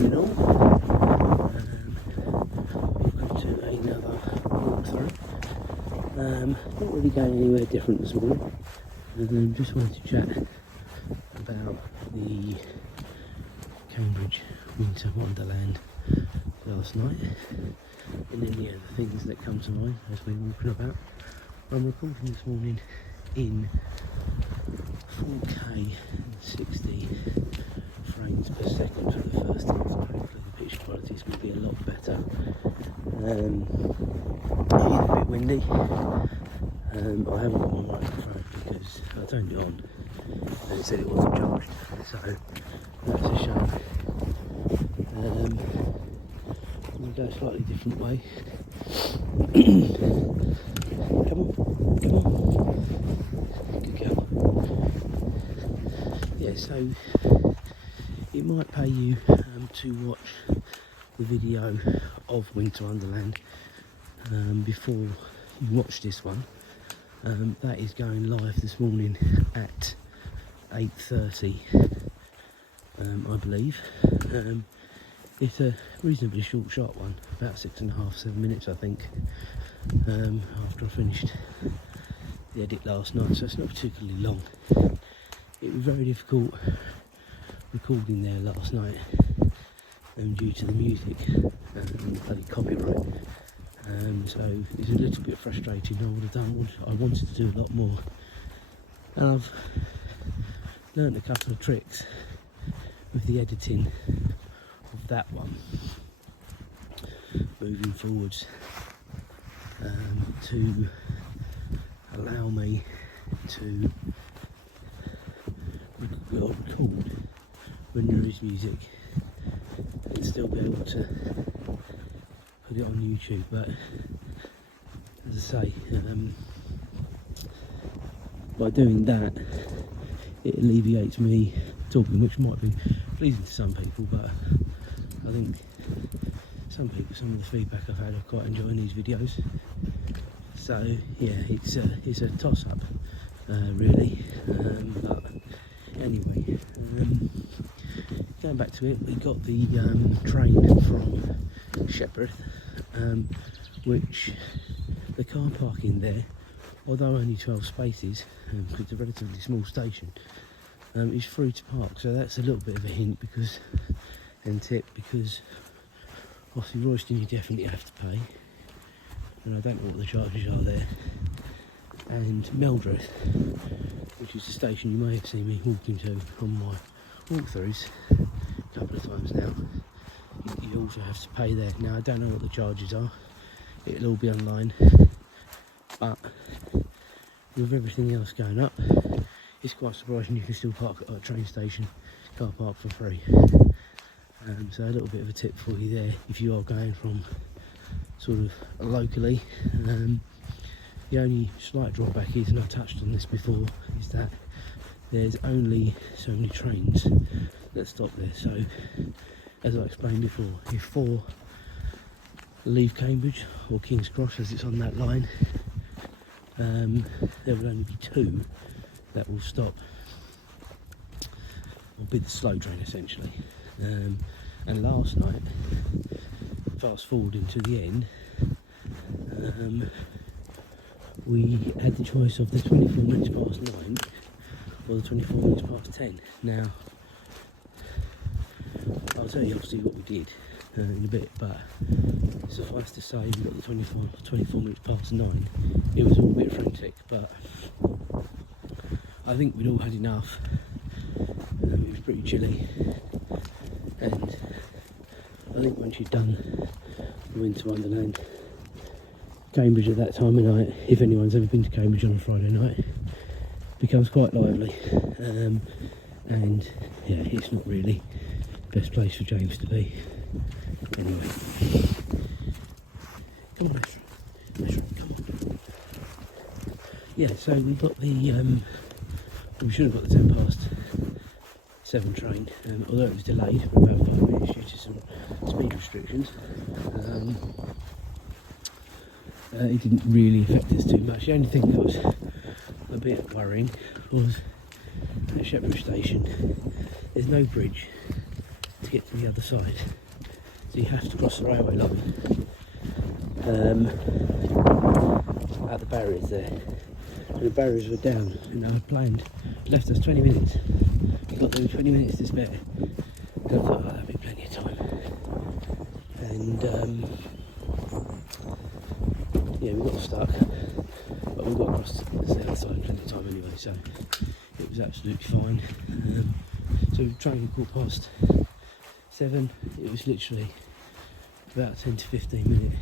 morning all. Welcome to another walkthrough. Not really going anywhere different this morning. Just wanted to chat about the Cambridge Winter Wonderland last night, and then the things that come to mind as we're walking about. I'm recording this morning in 4K and 60 frames per second for the first time, so hopefully the picture quality is going to be a lot better. It is a bit windy. I haven't got my microphone because I turned it on and it said it wasn't charged, so that's a shame. We'll go a slightly different way. Come on. Good girl. Yeah, so it might pay you to watch the video of Winter Wonderland before you watch this one. That is going live this morning at 8:30, I believe. It's a reasonably short one, about 6.5-7 minutes I think, after I finished the edit last night, so it's not particularly long. It was very difficult recording there last night due to the music and the copyright, so it's a little bit frustrating. I wanted to do a lot more, and I've learnt a couple of tricks with the editing of that one moving forwards to allow me to record when there is music and still be able to put it on YouTube. But as I say, by doing that it alleviates me talking, which might be pleasing to some people, but I think some of the feedback I've had are quite enjoying these videos. So yeah, it's a toss-up really, but anyway, going back to it, we got the train from Shepherd, which the car parking there, although only 12 spaces, because it's a relatively small station, is free to park. So that's a little bit of a hint because obviously Royston you definitely have to pay, and I don't know what the charges are there. And Melbourn, which is the station you may have seen me walking to on my walkthroughs a couple of times now, you also have to pay there. Now I don't know what the charges are, it'll all be online, but with everything else going up, it's quite surprising you can still park at a train station car park for free. So a little bit of a tip for you there if you are going from sort of locally. The only slight drawback is, and I've touched on this before, is that there's only so many trains that stop there. So as I explained before, if 4 leave Cambridge or King's Cross, as it's on that line, there will only be 2 that will stop, will be the slow train essentially. And last night, fast forwarding to the end, we had the choice of the 24 minutes past 9 or the 24 minutes past 10. Now, I'll tell you obviously what we did in a bit, but suffice to say we got the 24 minutes past 9. It was all a bit frantic, but I think we'd all had enough. It was pretty chilly, and I think once you've done the Winter Wonderland, Cambridge at that time of night, if anyone's ever been to Cambridge on a Friday night, becomes quite lively, and yeah, it's not really the best place for James to be. Anyway, come on, Restaurant, come on. Yeah, so we got the we should have got the 7:10 train, although it was delayed for about 5 minutes due to some speed restrictions. It didn't really affect us too much. The only thing that was a bit worrying was at Shepherd Station, there's no bridge to to get to the other side. So you have to cross the railway line at the barriers there. And the barriers were down, and I had planned, left us 20 minutes. We got there with 20 minutes to spare. And I thought, oh, that'd be plenty of time. And yeah, we got stuck, but we got across to the other side in plenty of time anyway, so it was absolutely fine. So the train got 7:15. It was literally about 10 to 15 minute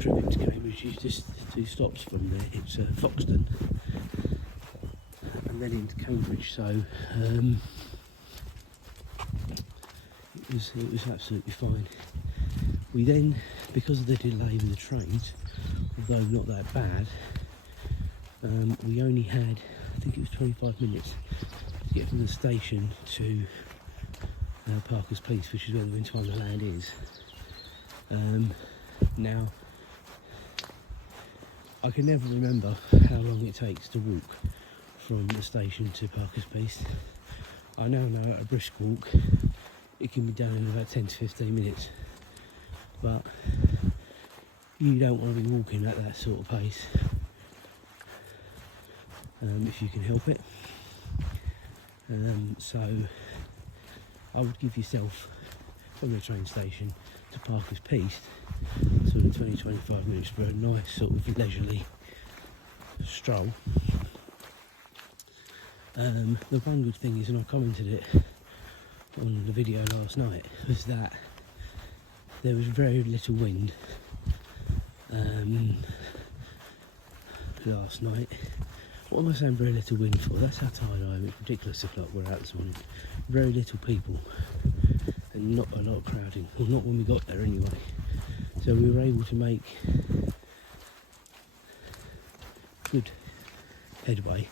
trip into Cambridge. It's just 2 stops from there. It's Foxton and then into Cambridge. So it was absolutely fine. We then, because of the delay with the trains, although not that bad, we only had, I think it was 25 minutes to get from the station to Parker's Piece, which is where the Wonderland is. Now, I can never remember how long it takes to walk from the station to Parker's Piece. I now know at a brisk walk it can be done in about 10 to 15 minutes, but you don't want to be walking at that sort of pace if you can help it. So I would give yourself, from the train station to Parker's Piece, sort of 20-25 minutes for a nice sort of leisurely stroll. The one good thing is, and I commented it on the video last night, was that there was very little wind last night. What am I saying very little wind for? That's how tired I am. It's ridiculous o'clock we're out this morning. Very little people and not a lot of crowding. Well, not when we got there anyway. So we were able to make good headway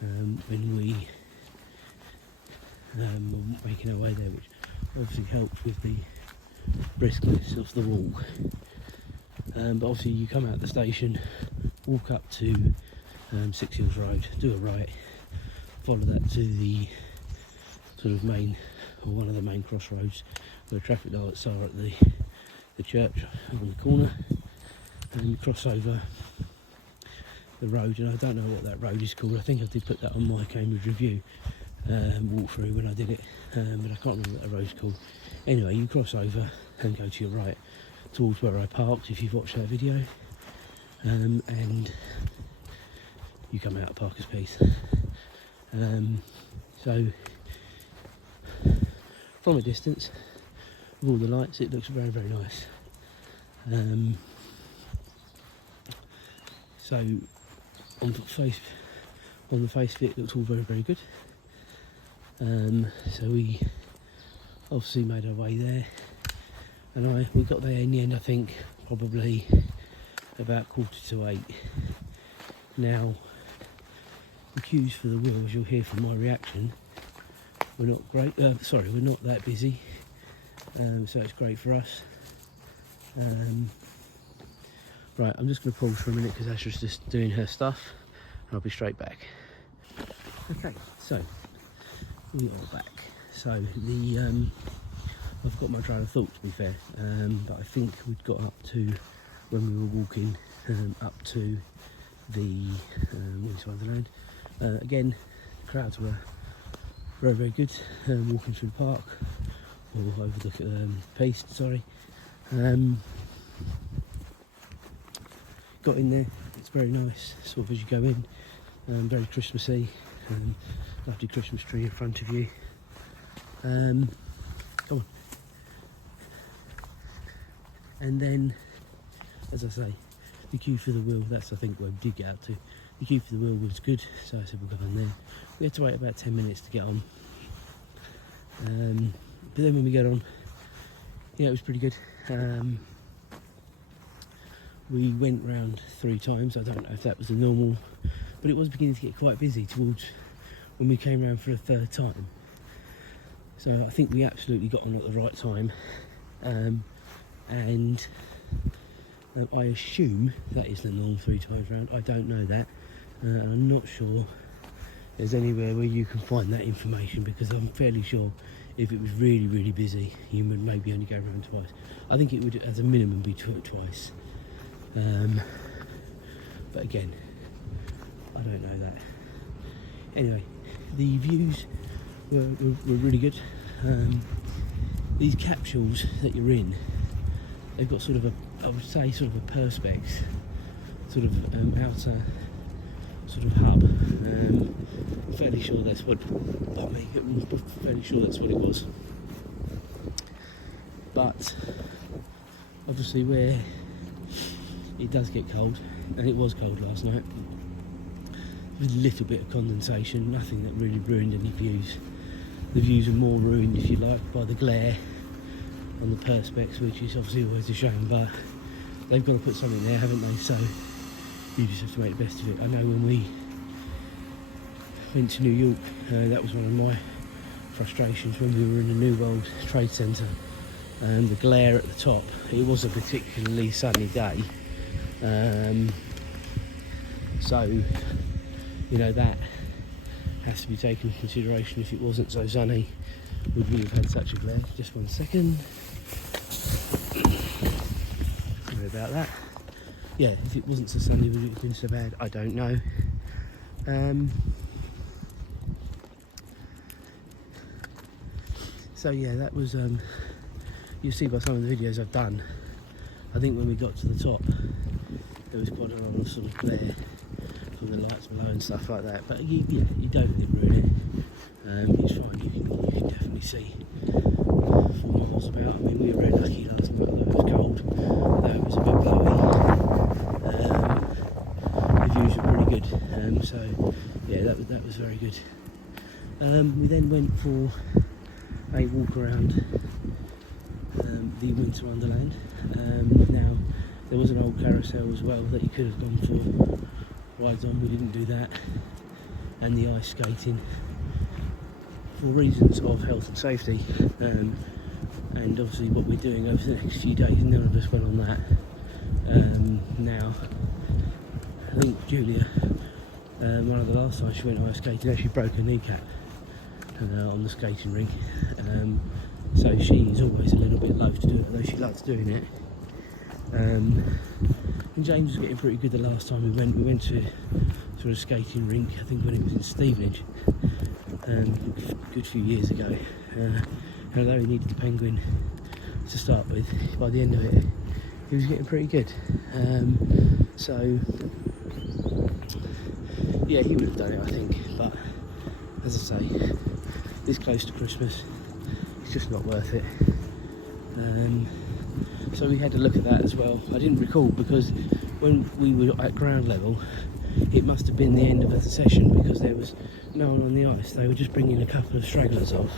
when we were making our way there, which obviously helped with the briskness of the walk. But obviously you come out of the station, walk up to 6 Hills Road, do a right, follow that to the sort of main, or one of the main crossroads where traffic lights are at the church on the corner, and then you cross over the road, and I don't know what that road is called. I think I did put that on my Cambridge review walkthrough when I did it, but I can't remember what that road's called. Anyway, you cross over and go to your right towards where I parked, if you've watched that video, and you come out of Parker's Piece. So from a distance, with all the lights, it looks very, very nice. So on the face of it looks all very, very good. So we obviously made our way there, and we got there in the end, I think probably about 7:45. Now the queues for the wheel, as you'll hear from my reaction, we're not great. We're not that busy, so it's great for us. Right, I'm just going to pause for a minute because Asher's just doing her stuff, and I'll be straight back. Okay, so we are back. So I've got my train of thought, to be fair, but I think we'd got up to, when we were walking up to the wonderland. Again, the crowds were very, very good, walking through the park, or over the Piece, sorry. Got in there, it's very nice, sort of as you go in, very Christmassy, lovely Christmas tree in front of you. Come on. And then, as I say, the queue for the wheel, that's I think where we did get out to. The queue for the wheel was good, so I said we'll go on there. We had to wait about 10 minutes to get on. But then when we got on, yeah, it was pretty good. We went round 3 times. I don't know if that was the normal, but it was beginning to get quite busy towards when we came round for a 3rd time. So I think we absolutely got on at the right time, and I assume that is the normal 3 times round. I don't know that, and I'm not sure there's anywhere where you can find that information, because I'm fairly sure if it was really, really busy, you would maybe only go around twice. I think it would, as a minimum, be twice. But again, I don't know that. Anyway, the views were really good. These capsules that you're in, they've got sort of I would say sort of a perspex, sort of outer sort of hub. I'm fairly sure that's what. I'm fairly sure that's what it was. But obviously, where it does get cold, and it was cold last night, with a little bit of condensation, nothing that really ruined any views. The views are more ruined, if you like, by the glare on the perspex, which is obviously always a shame, but they've got to put something there, haven't they? So you just have to make the best of it. I know when we went to New York, that was one of my frustrations when we were in the New World Trade Centre, and the glare at the top. It was a particularly sunny day, so you know that has to be taken into consideration. If it wasn't so sunny, would we have had such a glare? Just 1 second. Sorry about that. Yeah, if it wasn't so sunny, would it have been so bad? I don't know. So yeah, that was, you'll see by some of the videos I've done, I think when we got to the top, there was quite a lot of sort of glare from the lights below and stuff like that. But you don't let it ruin it. It's fine, you can definitely see 4 miles about. I mean, we were very lucky last night, though it was cold, though it was a bit blowy. The views were pretty good, so yeah, that was very good. We then went for a walk around the winter wonderland. Now, there was an old carousel as well that you could have gone for rides on. We didn't do that, and the ice skating for reasons of health and safety, and obviously what we're doing over the next few days. None of us went on that. Now, I think Julia, one of the last times she went ice skating, actually broke her kneecap on the skating rink. So she's always a little bit loath to do it, although she loves doing it. And James was getting pretty good the last time we went. We went to sort of skating rink, I think when it was in Stevenage, a good few years ago. And although he needed the penguin to start with, by the end of it, he was getting pretty good. So yeah, he would have done it, I think. But as I say, this close to Christmas, it's just not worth it. So we had to look at that as well. I didn't recall, because when we were at ground level, it must have been the end of the session, because there was no one on the ice. They were just bringing a couple of stragglers off,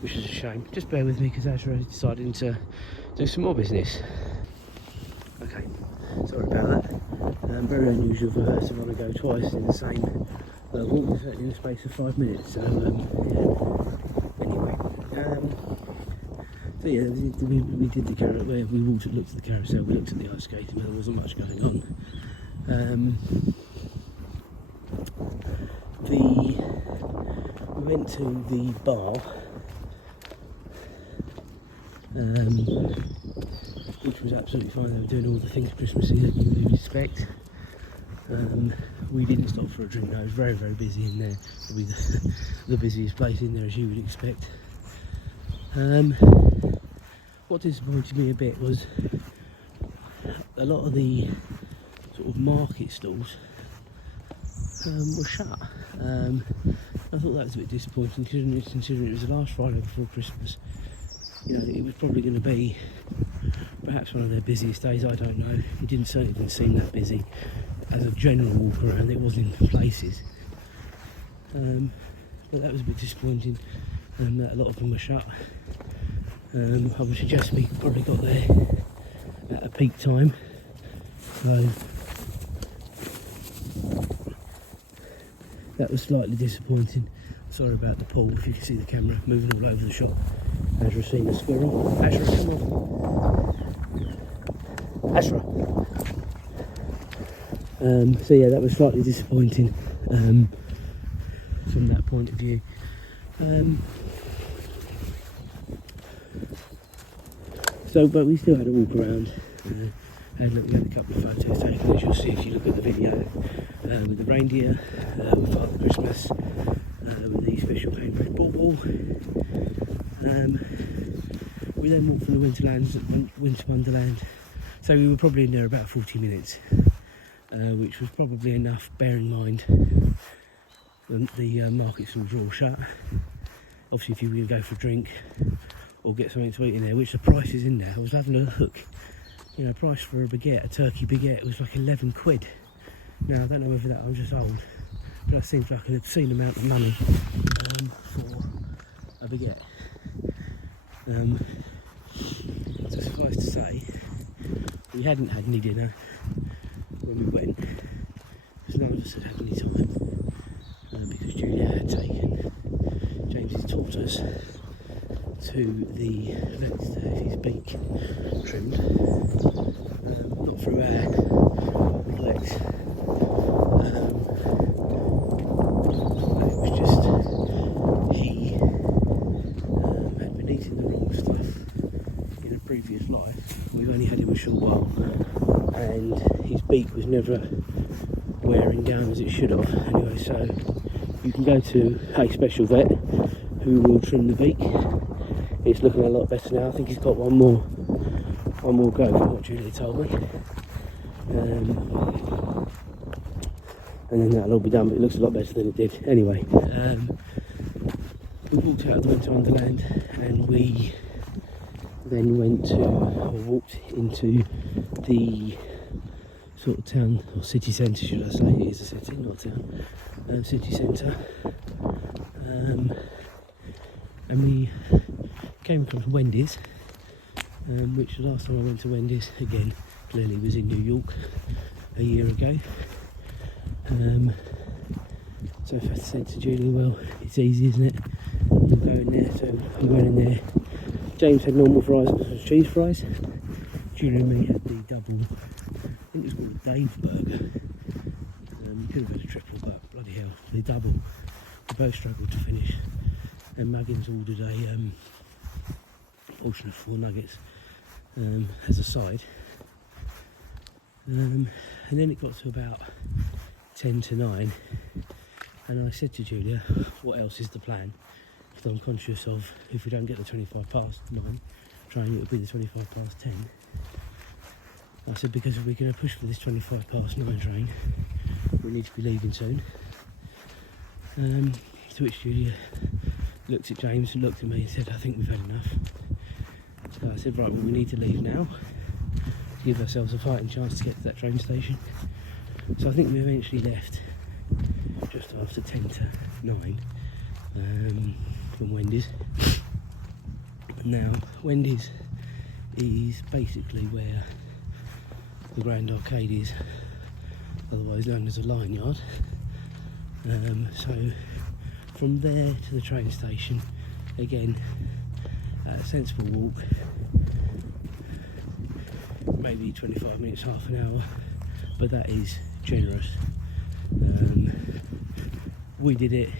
which is a shame. Just bear with me, because Azra decided to do some more business. Okay, sorry about that. Very unusual for her to want to go twice in the same walk in the space of 5 minutes. So anyway, so yeah, we did the carousel. We looked at the carousel. We looked at the ice skating, but there wasn't much going on. We went to the bar, which was absolutely fine. They were doing all the things Christmassy that you would expect. We didn't stop for a drink though. It was very, very busy in there. Probably the busiest place in there, as you would expect. What disappointed me a bit was a lot of the sort of market stalls were shut. I thought that was a bit disappointing, considering it was the last Friday before Christmas. You know, it was probably going to be perhaps one of their busiest days. I don't know. It certainly didn't seem that busy as a general walk around. It was in places, but that was a bit disappointing, and that a lot of them were shut. I would suggest we probably got there at a peak time, so that was slightly disappointing. Sorry about the pole, if you can see the camera moving all over the shop. Azra's seen a squirrel. Azra, come on. Azra. So yeah, that was slightly disappointing from that point of view. But we still had a walk around. We had a couple of photos taken, as you'll see if you look at the video, with the reindeer, with Father Christmas, with the special Cambridge bauble. We then walked from the Winter Wonderland, so we were probably in there about 40 minutes, which was probably enough, bear in mind the market stalls were all shut. Obviously if you were going to go for a drink or get something to eat in there, which the price is in there, I was having a look. You know, price for a baguette, a turkey baguette, was like 11 quid. Now, I don't know whether I'm just old, but that seems like an obscene amount of money for a baguette. So suffice to say, we hadn't had any dinner when we went, because none of us had had any time, because Julia had taken James's tortoise to the vet to have his beak trimmed, not through our neglect, but it was just he had been eating the wrong stuff in a previous life. We've only had him a short while, and his beak was never wearing down as it should have. Anyway, so you can go to a special vet who will trim the beak. It's looking a lot better now. I think he's got one more go from what Julia told me, and then that'll all be done. But it looks a lot better than it did. Anyway, we walked out of the Winter Wonderland, and we then walked into the sort of town or city centre, should I say? It is a city, not a town. City centre, and we came across Wendy's, which the last time I went to Wendy's, again, clearly was in New York a year ago. So if I said to Julie, well, it's easy, isn't it? We'll go in there, so we went in there. James had normal fries and cheese fries. Julie and me had the double, I think it was called a Dave's burger. You could have had a triple, but bloody hell, the double. We both struggled to finish. And Muggins ordered a portion of 4 nuggets as a side. And then it got to about 10 to 9, and I said to Julia, what else is the plan? Because I'm conscious of, if we don't get the 25 past 9 train, it would be the 25 past 10. I said, because if we're going to push for this 25 past 9 train, we need to be leaving soon. To which Julia looked at James and looked at me and said, I think we've had enough. So I said, right, well, we need to leave now to give ourselves a fighting chance to get to that train station. So I think we eventually left just after 10 to 9 from Wendy's. Now, Wendy's is basically where the Grand Arcade is, otherwise known as a line yard. So from there to the train station, again, a sensible walk, maybe 25 minutes, half an hour, but that is generous. We did it,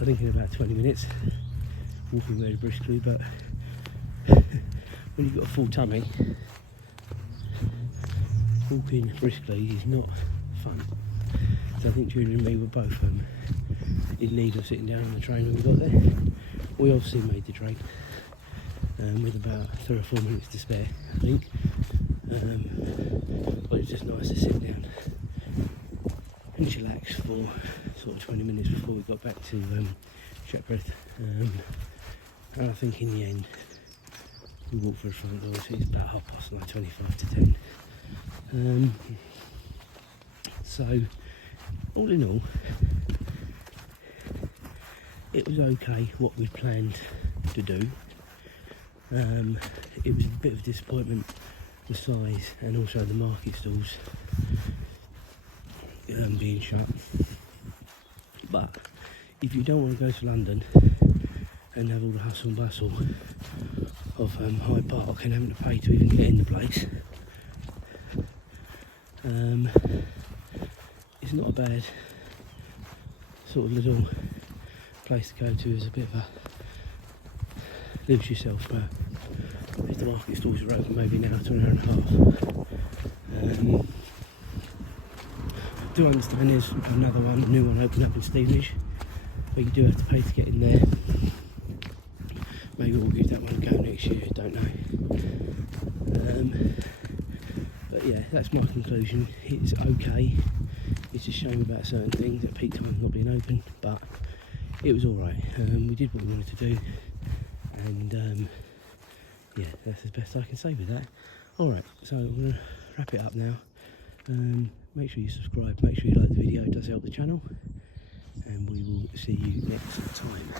I think, in about 20 minutes, walking very briskly, but when you've got a full tummy, walking briskly is not fun. So I think Julie and me were both in need of sitting down on the train when we got there. We obviously made the train with about 3 or 4 minutes to spare, I think. But it's just nice to sit down and chillax for sort of 20 minutes before we got back to Shepworth. And I think in the end we walked for the front door, so it's about 9:30, 25 to 10. So all in all, it was okay what we planned to do. It was a bit of a disappointment, the size and also the market stalls being shut. But if you don't want to go to London and have all the hustle and bustle of Hyde Park and having to pay to even get in the place, not a bad sort of little place to go to as a bit of a lose yourself, but if the market stalls are open maybe an hour to an hour and a half. I do understand there's another one, a new one opening up in Stevenage, but you do have to pay to get in there. Maybe we'll give that one a go next year, don't know. But yeah, that's my conclusion. It's okay. It's a shame about certain things, at peak time not being open, but it was alright. We did what we wanted to do, and yeah, that's as best I can say with that. Alright, so I'm going to wrap it up now. Make sure you subscribe, make sure you like the video, it does help the channel, and we will see you next time.